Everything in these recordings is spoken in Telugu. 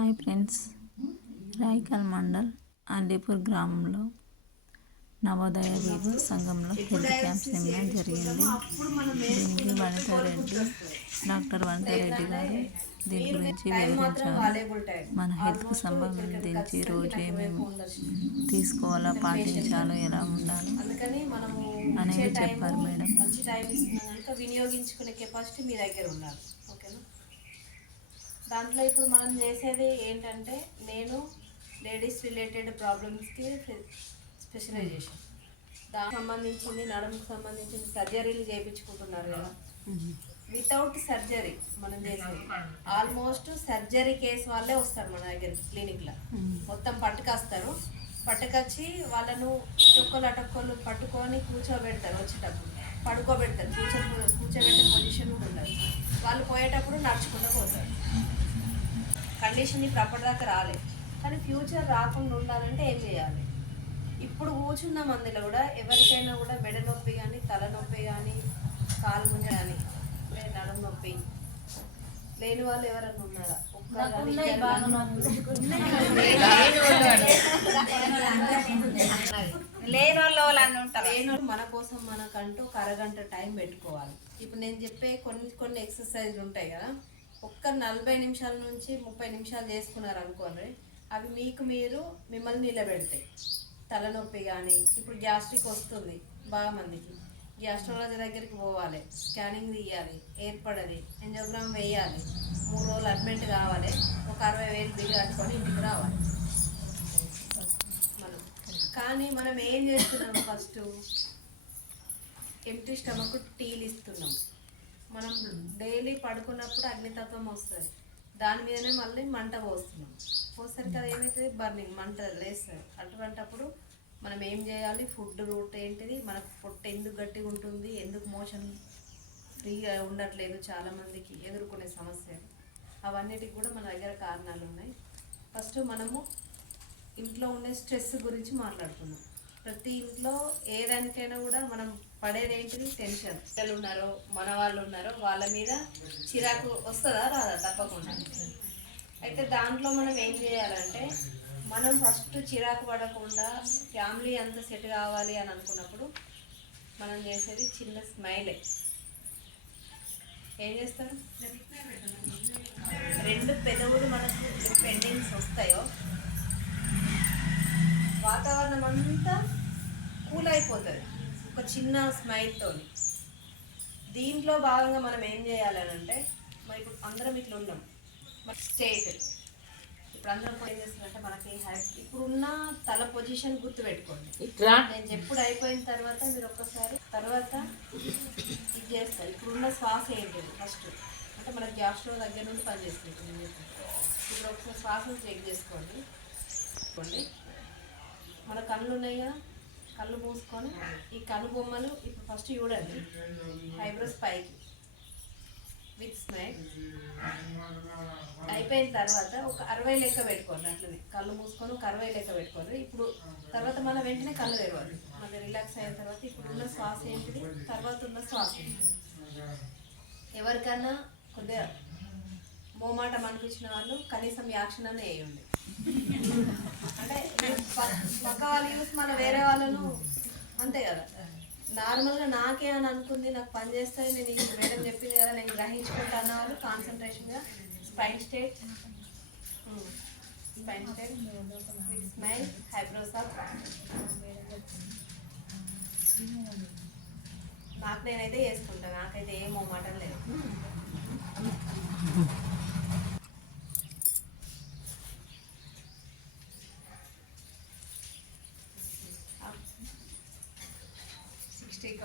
Hi friends. రాయకల్ మండల్ అండిపూర్ గ్రామంలో నవోదయ విభు సంఘంలో హెల్త్ క్యాంప్ సెమినార్ జరిగింది. దీనికి వనితారెడ్డి డాక్టర్ వనితారెడ్డి గారు దీని గురించి వివరించారు. మన హెల్త్కి సంబంధించి రోజు ఏమేమి తీసుకోవాలో పాటించాలో ఎలా ఉండాలో అనేది చెప్పారు మేడం. వినియోగించుకునే కెపాసిటీ మీ దగ్గర ఉండాలి. ఓకేనా? దాంట్లో ఇప్పుడు మనం చేసేది ఏంటంటే నేను లేడీస్ రిలేటెడ్ ప్రాబ్లమ్స్కి స్పెషలైజేషన్. దానికి సంబంధించింది నడుముకు సంబంధించింది సర్జరీలు చేయించుకుంటున్నారు కదా. వితౌట్ సర్జరీ మనం చేసేది. ఆల్మోస్ట్ సర్జరీ కేసు వాళ్ళే వస్తారు మన దగ్గర క్లినిక్లో. మొత్తం పట్టుకొస్తారు. పట్టుకొచ్చి వాళ్ళను ఇటొక్కలు అటొక్కలు పట్టుకొని కూర్చోబెడతారు వచ్చేటప్పుడు. పడుకోబెడతారు. కూర్చో కూర్చోబెట్టే పొజిషన్ కూడా ఉండదు. వాళ్ళు పోయేటప్పుడు నడుచుకుంటూ పోతారు. కండిషన్ ఇప్పుడు అప్పటిదాకా రాలేదు కానీ ఫ్యూచర్ రాకుండా ఉండాలంటే ఏం చేయాలి? ఇప్పుడు కూర్చున్న మందిలో కూడా ఎవరికైనా కూడా మెడ నొప్పి కానీ తల నొప్పి కానీ కాలు ముంజ కానీ నడుము నొప్పి. లేని వాళ్ళు ఎవరైనా ఉన్నారా? ఇద్దరు లేని వాళ్ళు వాళ్ళని మన కోసం మనకంటూ ఒక అరగంట టైం పెట్టుకోవాలి. ఇప్పుడు నేను చెప్పే కొన్ని కొన్ని ఎక్సర్సైజ్లు ఉంటాయి కదా. ఒక్క నలభై నిమిషాల నుంచి ముప్పై నిమిషాలు చేసుకున్నారు అనుకోండి అవి మీకు మీరు మిమ్మల్ని నిలబెడతాయి. తలనొప్పి కానీ ఇప్పుడు గ్యాస్ట్రిక్ వస్తుంది బాగా మందికి. గ్యాస్ట్రాలజీ దగ్గరికి పోవాలి స్కానింగ్ తీయాలి ఏర్పడది ఎంజోగ్రామ్ వేయాలి మూడు రోజులు అడ్మిట్ కావాలి ఒక అరవై వేలు బిల్లు కట్టుకొని ఇంటికి రావాలి. కానీ మనం ఏం చేస్తున్నాం ఫస్ట్? ఎంటీ స్టమక్ టీలు ఇస్తున్నాం. మనం డైలీ పడుకున్నప్పుడు అగ్నితత్వం వస్తుంది. దాని మీదనే మళ్ళీ మంట పోస్తున్నాం. పోసరికి అది ఏమవుతుంది బర్నింగ్ మంట లేస్తుంది. అటువంటప్పుడు మనం ఏం చేయాలి? ఫుడ్ రూట్ ఏంటిది? మనకు పొట్ట ఎందుకు గట్టిగా ఉంటుంది? ఎందుకు మోషన్ ఫ్రీగా ఉండట్లేదు చాలామందికి ఎదుర్కొనే సమస్యలు. అవన్నిటికి కూడా మన దగ్గర కారణాలు ఉన్నాయి. ఫస్ట్ మనము ఇంట్లో ఉండే స్ట్రెస్ గురించి మాట్లాడుతున్నాం ప్రతి ఇంట్లో ఏ దానికైనా కూడా మనం పడేది ఏంటిది టెన్షన్ పిల్లలు ఉన్నారో మన వాళ్ళు ఉన్నారో వాళ్ళ మీద చిరాకు వస్తుందా రాదా? తప్పకుండా. అయితే దాంట్లో మనం ఏం చేయాలంటే మనం ఫస్ట్ చిరాకు పడకుండా ఫ్యామిలీ అంతా సెట్ కావాలి అని అనుకున్నప్పుడు మనం చేసేది చిన్న స్మైలే. ఏం చేస్తారు? రెండు పెదవులు మనకు పెండింగ్స్ వస్తాయో వాతావరణం అంతా కూల్ అయిపోతుంది ఒక చిన్న స్మైల్తో దీంట్లో భాగంగా మనం ఏం చేయాలని అంటే మరి ఇప్పుడు అందరం ఇట్లా ఉన్నాం మన స్టేట్ ఇప్పుడు అందరం ఏం చేస్తున్నారంటే మనకి హ్యాపీ ఇప్పుడున్న తల పొజిషన్ గుర్తు పెట్టుకోండి నేను చెప్పుడు అయిపోయిన తర్వాత మీరు ఒక్కసారి తర్వాత ఇది చేస్తారు ఇప్పుడున్న శ్వాస ఏంటిది? ఫస్ట్ అంటే మన గ్యాస్ట్రో దగ్గర నుండి పనిచేస్తుంది. ఇప్పుడు ఒకసారి శ్వాసను చెక్ చేసుకోండి. మన కళ్ళు ఉన్నాయి కదా కళ్ళు మూసుకొని ఈ కళ్ళు బొమ్మలు ఇప్పుడు ఫస్ట్ చూడండి. ఐబ్రోస్ పైకి. విత్ స్మైల్ అయిపోయిన తర్వాత ఒక అరవై లెక్క పెట్టుకోండి అట్లనే. కళ్ళు మూసుకొని ఒక అరవై లెక్క పెట్టుకోండి. ఇప్పుడు తర్వాత మన వెంటనే కళ్ళు తెరవాలి. మనం రిలాక్స్ అయిన తర్వాత ఇప్పుడు ఉన్న శ్వాస ఏంటిది? తర్వాత ఉన్న శ్వాస. ఏంటిది ఎవరికన్నా కొద్దిగా మోమాటం అనిపించిన వాళ్ళు కనీసం యాక్షన్ అనే వేయండి. అంటే ప- పక్క వాళ్ళు యూస్ మన వేరే వాళ్ళను అంతే కదా. నార్మల్గా నాకే అని అనుకుంది నాకు పని నేను ఇది మేడం చెప్పింది కదా నేను గ్రహించుకుంటాను వాళ్ళు కాన్సన్ట్రేషన్గా spine straight spine straight smile eyebrows నాకు నేనైతే చేసుకుంటాను నాకైతే ఏం మాట లేదు.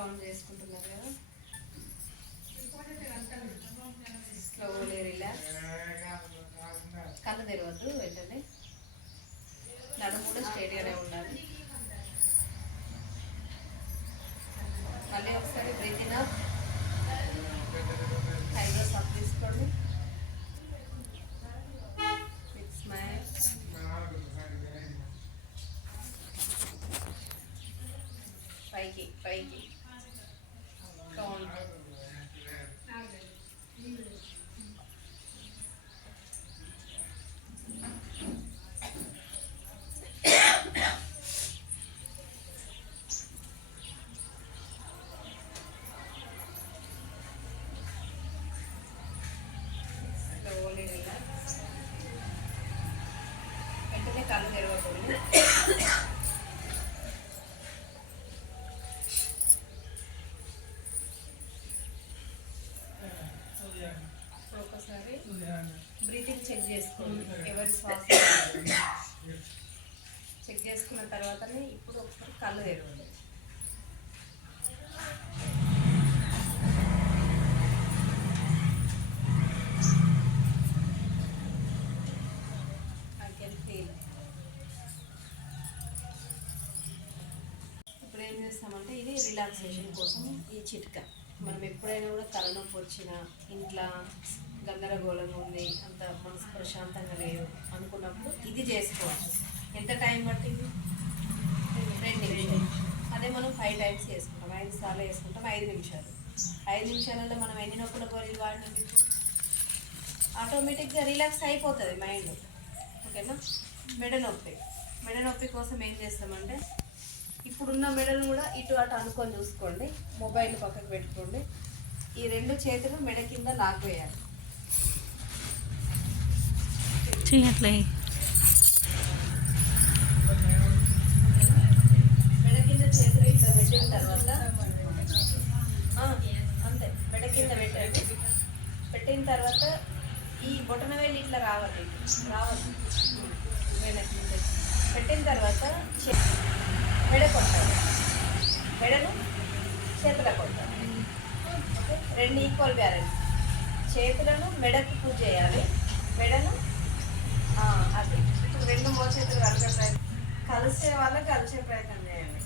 సిక్స్టీ చేసుకుంటున్నారు కదా. స్లోలీ రిలాక్స్ కళ్ళు తెరవద్దు వెంటనే. నడుము కూడా స్ట్రైట్గానే ఉండాలి. మళ్ళీ ఒకసారి బ్రీతింగ్ అప్ హైబ్రోస్ అప్ తీసుకోండి విత్ స్మైల్ పైకి పైకి కౌంట్ రిలాక్స్ వెంటనే కళ్ళు తెరవకూడదు సో ఒకసారి బ్రీతింగ్ చెక్ చేసుకోండి ఎవరి శ్వాస చెక్ చేసుకున్న తర్వాతనే ఇప్పుడు ఒకసారి కళ్ళు తెరవండి. ఇప్పుడు ఏం చేస్తామంటే ఇది రిలాక్సేషన్ కోసం ఈ చిట్కా. మనం ఎప్పుడైనా కూడా తలనొప్పి వచ్చినా ఇంట్లో గందరగోళంగా ఉంది అంత మనసు ప్రశాంతంగా లేదు అనుకున్నప్పుడు ఇది చేసుకోవచ్చు. ఎంత టైం పట్టింది? రెండు నిమిషాలు. అదే మనం ఫైవ్ టైమ్స్ చేసుకుంటాం. ఐదు సార్లు వేసుకుంటాం ఐదు నిమిషాలు. ఐదు నిమిషాలలో మనం ఎన్ని నొప్పుల గోళీలు వాడినాం ఆటోమేటిక్గా రిలాక్స్ అయిపోతుంది మైండ్. ఓకేనా? మెడ నొప్పి. మెడ నొప్పి కోసం ఏం చేస్తామంటే ఇప్పుడున్న మెడను కూడా ఇటు అటు అనుకొని చూసుకోండి. మొబైల్ పక్కకు పెట్టుకోండి. ఈ రెండు చేతులు మెడ కింద లాక్ వేయాలి చేయట్లే మెడ కింద చేతులు ఇట్లా పెట్టిన తర్వాత అంతే. మెడ కింద పెట్టండి. పెట్టిన తర్వాత ఈ బొటన వేలు ఇట్లా రావాలి. రావాలి. వెనక్కి పెట్టిన తర్వాత చే- మెడ కొట్టాలి. మెడను చేతుల కొట్టాలి. రెండు ఈక్వల్ బ్యాలెన్స్ చేతులను మెడకు పూజ చేయాలి. మెడను అది. ఇప్పుడు రెండు మోచేతులు కలిసే ప్రయత్నం కలిసే వాళ్ళకి కలిసే ప్రయత్నం చేయండి.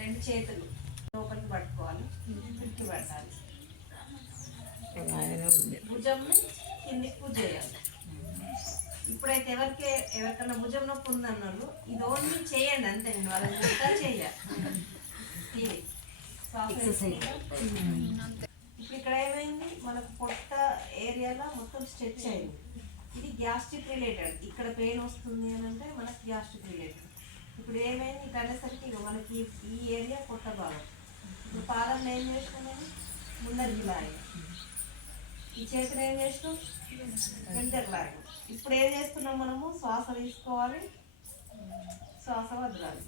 రెండు చేతులు. లోపలికి పట్టుకోవాలి. చుట్టూ పట్టాలి. భుజంని కిందికి పూజ చేయాలి ఇప్పుడైతే ఎవరికి ఎవరికన్నా భుజం నొప్పి ఉందన్నారు. ఇది ఓన్లీ చేయండి అంతే. నేను వాళ్ళని చేయాలి ఇది. ఇప్పుడు ఇక్కడ ఏమైంది? మనకు పొట్ట ఏరియాలో మొత్తం స్ట్రెచ్ అయింది. ఇది గ్యాస్ట్రిక్ రిలేటెడ్. ఇక్కడ పెయిన్ వస్తుంది అని అంటే మనకి గ్యాస్ట్రిక్ రిలేటెడ్. ఇప్పుడు ఏమైంది? ఇక్కడ అనేసరికి మనకి ఈ ఏరియా కొత్త భాగం. ఇప్పుడు పాదం ఏం చేసినా నేను ముందరికి లాగా ఈ చేతులు ఏం చేసినాం? వెంటర్ లాగా ఇప్పుడు ఏం చేస్తున్నాం మనము? శ్వాస తీసుకోవాలి. శ్వాస వదలాలి.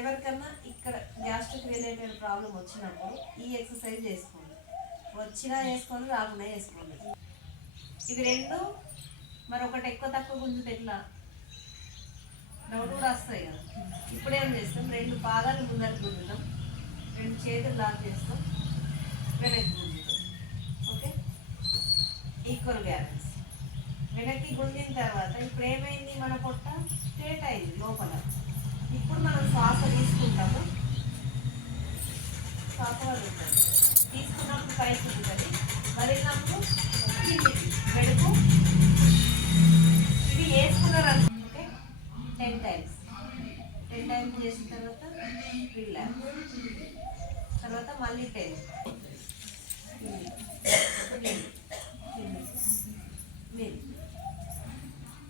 ఎవరికన్నా ఇక్కడ గ్యాస్ట్రిక్ రిలేటెడ్ ప్రాబ్లం వచ్చినప్పుడు ఈ ఎక్సర్సైజ్ చేసుకోండి. వచ్చినా చేసుకోండి రాకుండా చేసుకోండి. ఇవి రెండు మరి ఒకటి ఎక్కువ తక్కువ గుంజితే ఎట్లా? డౌట్ కూడా వస్తాయి కదా. ఇప్పుడేం చేస్తాం? రెండు పాదాలు ముందరికి గుంజుతాం. రెండు చేతులు లాక్ చేస్తాం. వెనక్కి గుంజుతాం. ఓకే? ఈక్వల్ బ్యాలెన్స్ వెనక్కి గుంజిన తర్వాత ఇప్పుడు ఏమైంది? మన పొట్ట స్ట్రేట్ అయింది లోపల. ఇప్పుడు మనం శ్వాస తీసుకుంటాము. శ్వాస వాళ్ళు తీసుకున్నప్పుడు పైకి ఉంటుంది వదిలినప్పుడు కిందికి ఇది వేసుకున్నారు అనుకుంటే టెన్ టైమ్స్ టెన్ టైమ్స్ చేసిన తర్వాత రిలాక్స్ తర్వాత మళ్ళీ ten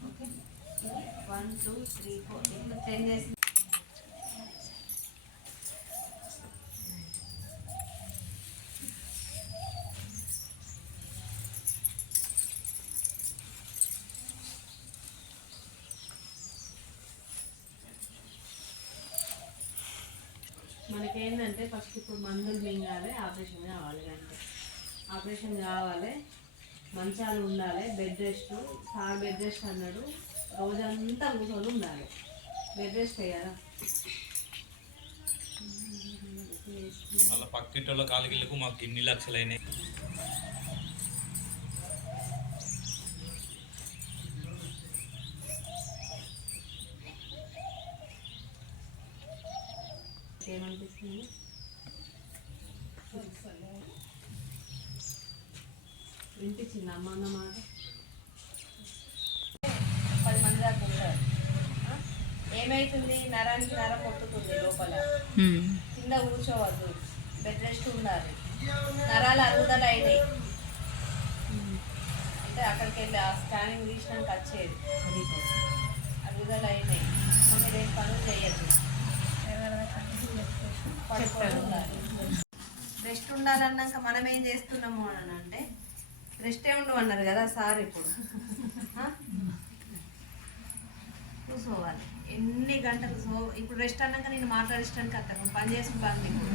okay one two three four ఇట్లా టెన్ చేసి మనకేంటంటే ఫస్ట్ ఇప్పుడు మందులు మింగాలి ఆపరేషన్ కావాలి అంటే ఆపరేషన్ కావాలి మంచాలు ఉండాలి bed rest sir bed rest అన్నాడు. రోజంతా కూర్చొని ఉండాలి. బెడ్ రెస్ట్ వేయాలా వాళ్ళ పక్కింటి కాలిగిళ్ళకు మాకు ఇన్ని లక్షలు అయినాయి ఏమనిపిస్తుంది? వినిపించింది అమ్మ అన్నమాట పది మంది దాకా ఉంటారు? ఏమైతుంది? నరానికి నరం కొట్టుతుంది లోపల. కింద కూర్చోవద్దు. బెడ్ రెస్ట్ ఉండాలి. నరాలు అరుగుదల అయినాయి అంటే అక్కడికి వెళ్ళి ఆ స్కానింగ్ తీసినాక వచ్చేది. అరుగుదల అయినాయి అమ్మ మీరు ఏం పనులు చేయొద్దు. పడుకొని ఉండాలి. రెస్ట్ ఉండాలన్నాక మనం ఏం చేస్తున్నాము అని అంటే రెస్టే ఉండు అన్నారు కదా సార్ ఇప్పుడు? కూర్చోవాలి. ఎన్ని గంటలు సో ఇప్పుడు రెస్ట్ అన్నాక నేను మాట్లాడిస్తానికి అక్కడ పని చేసి బంద్ ఇప్పుడు.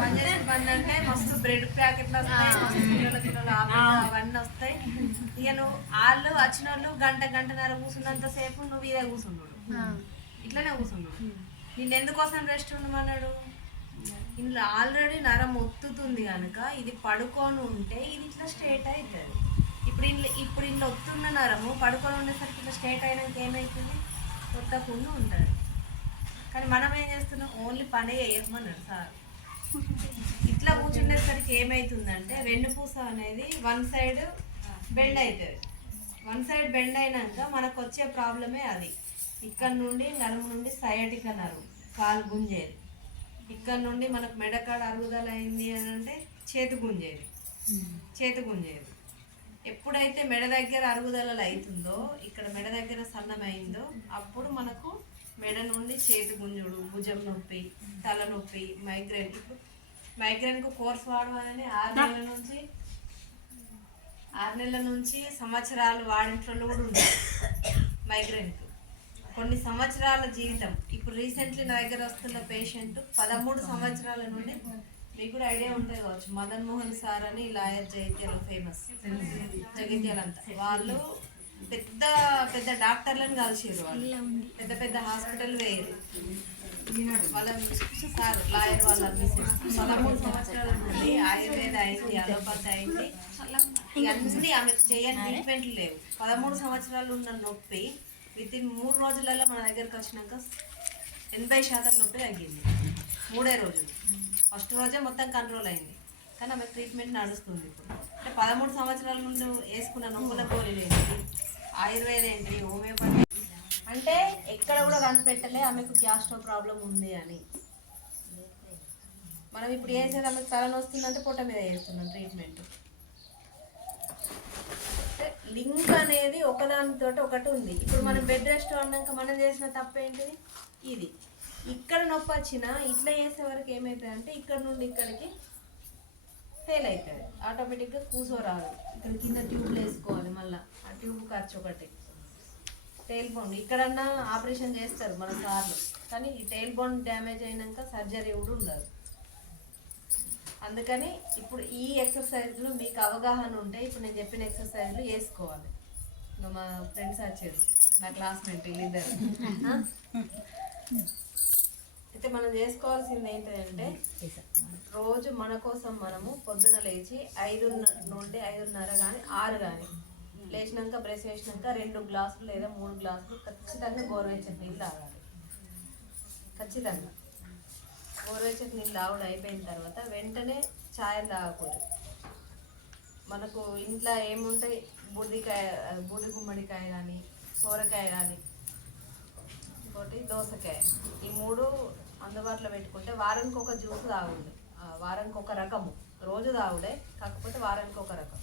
పని చేసి బంద్ అంటే మస్తు బ్రెడ్ ప్యాకెట్లు వస్తాయి మస్తు కిలోల అవన్నీ వస్తాయి. ఇక నువ్వు వాళ్ళు వచ్చిన వాళ్ళు గంట గంటన్నర కూర్చున్నంత సేపు నువ్వు ఇదే కూర్చున్నాడు ఇట్లనే కూర్చున్నాడు నిన్ను ఎందుకోసం రెస్ట్ ఉండమన్నాడు? ఇందులో ఆల్రెడీ నరం ఒత్తుతుంది కనుక ఇది పడుకొని ఉంటే ఇది ఇట్లా స్ట్రేట్ అవుతుంది. ఇప్పుడు ఇంట్లో ఇప్పుడు ఇంట్లో ఒత్తున్న నరము పడుకొని ఉండేసరికి ఇట్లా స్ట్రేట్ అయినాక ఏమవుతుంది ఒత్తకుండా ఉంటుంది. కానీ మనం ఏం చేస్తున్నాం? ఓన్లీ పని చేయమన్నాడు సార్. ఇట్లా కూర్చుండేసరికి ఏమవుతుందంటే వెన్నుపూస అనేది వన్ సైడ్ బెండ్ అవుతుంది. వన్ సైడ్ బెండ్ అయినాక మనకు వచ్చే ప్రాబ్లమే అది. ఇక్కడ నుండి నరము నుండి సయాటిక నరువు కాలు గుంజేది. ఇక్కడ నుండి మనకు మెడకాడ అరుగుదల అయింది అని అంటే చేతి గుంజేది. చేతి గుంజేది. ఎప్పుడైతే మెడ దగ్గర అరుగుదలలు అవుతుందో ఇక్కడ మెడ దగ్గర సన్నమైందో అప్పుడు మనకు మెడ నుండి చేతి గుంజుడు భుజం నొప్పి తల నొప్పి మైగ్రేన్. ఇప్పుడు మైగ్రేన్కు కోర్స్ వాడమని ఆరు నెలల నుంచి ఆరు నెలల నుంచి సంవత్సరాలు వాడింట్లో కూడా ఉన్నారు. మైగ్రేన్కు. కొన్ని సంవత్సరాల జీవితం. ఇప్పుడు రీసెంట్లీ నా దగ్గర వస్తున్న పేషెంట్ పదమూడు సంవత్సరాల నుండి మీకు కూడా ఐడియా ఉంటుంది కావచ్చు. మదన్ మోహన్ సార్ అని లాయర్ జగిత్యాల ఫేమస్ జగిత్యాలంతా వాళ్ళు పెద్ద పెద్ద డాక్టర్లను కలిసిరు వాళ్ళు. పెద్ద పెద్ద హాస్పిటల్ వేయరు వాళ్ళ సార్ లాయర్ వాళ్ళ పదమూడు సంవత్సరాల నుండి ఆయుర్వేద అయింది అలోపతి అయింది. ఇవన్నీ ఆమెకు చేయని ట్రీట్మెంట్లు లేవు. పదమూడు సంవత్సరాలు ఉన్న నొప్పి విత్ ఇన్ మూడు రోజులలో మన దగ్గరకు వచ్చినాక ఎనభై శాతం నొప్పి తగ్గింది. మూడే రోజులు. ఫస్ట్ రోజే మొత్తం కంట్రోల్ అయింది. కానీ ఆమె ట్రీట్మెంట్ నడుస్తుంది ఇప్పుడు. అంటే పదమూడు సంవత్సరాల నుండి వేసుకున్న నొప్పుల గోళీలు ఏంటి? ఆయుర్వేద ఏంటి? హోమియోపతి అంటే ఎక్కడ కూడా కనిపెట్టలే ఆమెకు గ్యాస్ట్రో ప్రాబ్లం ఉంది అని. మనం ఇప్పుడు చేసేది ఆమెకు తలనొస్తుందంటే పొట్ట మీద వేస్తున్నాం ట్రీట్మెంట్ లింక్ అనేది ఒకదానితో ఒకటి ఉంది. ఇప్పుడు మనం బెడ్ రెస్ట్ అన్నాక మనం చేసిన తప్పు ఏంటిది? ఇది. ఇక్కడ నొప్పి వచ్చినా ఇట్లా చేసే వరకు ఏమవుతుంది అంటే ఇక్కడ నుండి ఇక్కడికి ఫెయిల్ అవుతుంది. ఆటోమేటిక్గా కూర్చోరాదు ఇక్కడ కింద ట్యూబ్లు వేసుకోవాలి మళ్ళీ. ఆ ట్యూబ్ ఖర్చు ఒకటి. టైల్ బోన్ ఇక్కడన్నా ఆపరేషన్ చేస్తారు మన సార్లు కానీ ఈ టైల్ బోన్ డ్యామేజ్ అయినాక సర్జరీ కూడా ఉండదు. అందుకని ఇప్పుడు ఈ ఎక్సర్సైజ్లు మీకు అవగాహన ఉంటే ఇప్పుడు నేను చెప్పిన ఎక్సర్సైజ్లు వేసుకోవాలి. మా ఫ్రెండ్స్ వచ్చారు నా క్లాస్మేట్ వీళ్ళిద్దరు. అయితే మనం చేసుకోవాల్సింది ఏంటంటే రోజు మన కోసం మనము పొద్దున లేచి ఐదు నుండి ఐదున్నర కానీ ఆరు కానీ లేచినాక బ్రష్ చేసినాక రెండు గ్లాసులు లేదా మూడు గ్లాసులు ఖచ్చితంగా గోరువెచ్చని నీళ్ళు తాగాలి. ఖచ్చితంగా. గోరువెచ్చని నీళ్ళు తాగుడు అయిపోయిన తర్వాత వెంటనే ఛాయ్ తాగకూడదు. మనకు ఇంట్లో ఏముంటాయి? బుడికాయ బుడి గుమ్మడికాయ కానీ సోరకాయ కానీ ఇంకోటి దోసకాయ. ఈ మూడు అందుబాటులో పెట్టుకుంటే వారానికి ఒక జ్యూస్ తాగుండి. వారానికి ఒక రకము. రోజు తాగుడే కాకపోతే వారానికి ఒక రకం.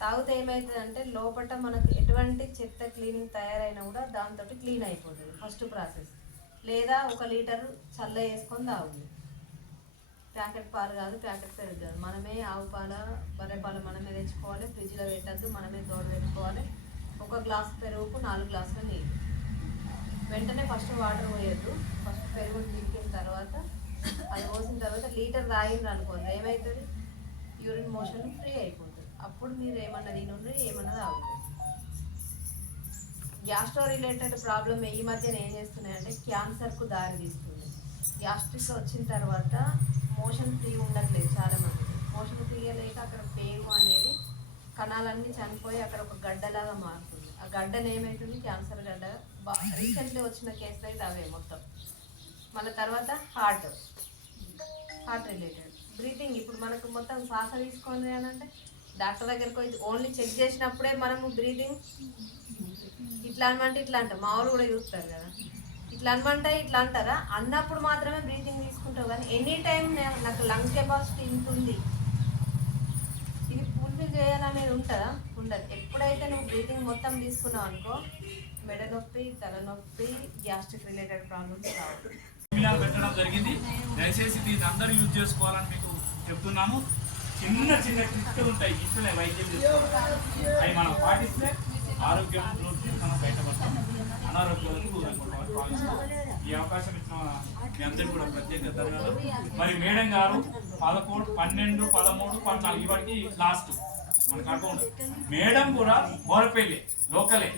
తాగితే ఏమవుతుందంటే లోపల మనకు ఎటువంటి చెత్త క్లీనింగ్ తయారైనా కూడా దాంతో క్లీన్ అయిపోతుంది. First process. లేదా ఒక లీటర్ చల్ల వేసుకొని తాగుంది ప్యాకెట్ పాలు కాదు ప్యాకెట్ పెరుగు కాదు. మనమే ఆవు పాల బర్రె పాలు మనమే తెచ్చుకోవాలి ఫ్రిడ్జ్లో పెట్టద్దు మనమే తోడు పెట్టుకోవాలి. ఒక గ్లాస్ పెరుగుకు నాలుగు గ్లాసుల నీళ్ళు. వెంటనే ఫస్ట్ వాటర్ పోయద్దు. ఫస్ట్ పెరుగు దింపిన తర్వాత అది పోసిన తర్వాత లీటర్ తాగిండ్రు అనుకోండి ఏమవుతుంది యూరిన్ మోషన్ ఫ్రీ అయిపోతుంది. అప్పుడు మీరు ఏమన్నా తినండి ఏమన్నా తాగుతుంది గ్యాస్ట్రో రిలేటెడ్ ప్రాబ్లమ్ ఈ మధ్యన ఏం చేస్తున్నాయంటే క్యాన్సర్కు దారి తీస్తుంది. గ్యాస్ట్రిక్ వచ్చిన తర్వాత మోషన్ ఫ్రీ ఉండట్లేదు చాలా మంది మోషన్ ఫ్రీ లేక అక్కడ పేగు అనేది కణాలన్నీ చనిపోయి అక్కడ ఒక గడ్డలాగా మారుతుంది. ఆ గడ్డను ఏమవుతుంది క్యాన్సర్ గడ్డ. రీసెంట్లీ వచ్చిన కేసులు అయితే అవే మొత్తం. మళ్ళీ తర్వాత హార్ట్. Heart related. బ్రీతింగ్ ఇప్పుడు మనకు మొత్తం శ్వాస తీసుకోండి అని అంటే డాక్టర్ దగ్గరికి ఓన్లీ చెక్ చేసినప్పుడే మనము బ్రీదింగ్ ఇట్లా అనమంటే ఇట్లా అంటారు మా వాళ్ళు కూడా చూస్తారు కదా. ఇట్లా అనమంటే ఇట్లా అంటారా అన్నప్పుడు మాత్రమే బ్రీతింగ్ తీసుకుంటావు కానీ ఎనీ టైం నాకు లంగ్ కెపాసిటీ ఉంటుంది ఉంది. ఇది ఫుల్ఫిల్ చేయాలనేది ఉంటుందా? ఉండదు. ఎప్పుడైతే నువ్వు బ్రీతింగ్ మొత్తం తీసుకున్నావు అనుకో మెడ నొప్పి తలనొప్పి గ్యాస్ట్రిక్ రిలేటెడ్ ప్రాబ్లమ్స్ రావు. పెట్టడం జరిగింది. దయచేసి దీన్ని అందరూ యూజ్ చేసుకోవాలని మీకు చెప్తున్నాము. చిన్న చిన్న టిప్లు ఉంటాయి. ఇంట్లోనే వైద్యం అవి మనం పాటిస్తే ఆరోగ్యం నుంచి మనం బయటపడతాం. అనారోగ్యాలకు దూరం ఈ అవకాశం ఇచ్చిన మీ అందరికీ కూడా ప్రత్యేక ధన్యవాదాలు. మరి మేడం గారు పదకొండు పన్నెండు పదమూడు పద్నాలుగు ఇవాటికి లాస్ట్ మనకు అకౌంట్ మేడం కూడా మోరపల్లి లోకలే.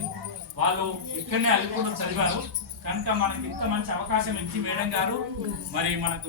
వాళ్ళు ఇక్కడనే అల్లికుండా చదివారు. కనుక మనకి ఇంత మంచి అవకాశం ఇచ్చి మేడం గారు మరి మనకు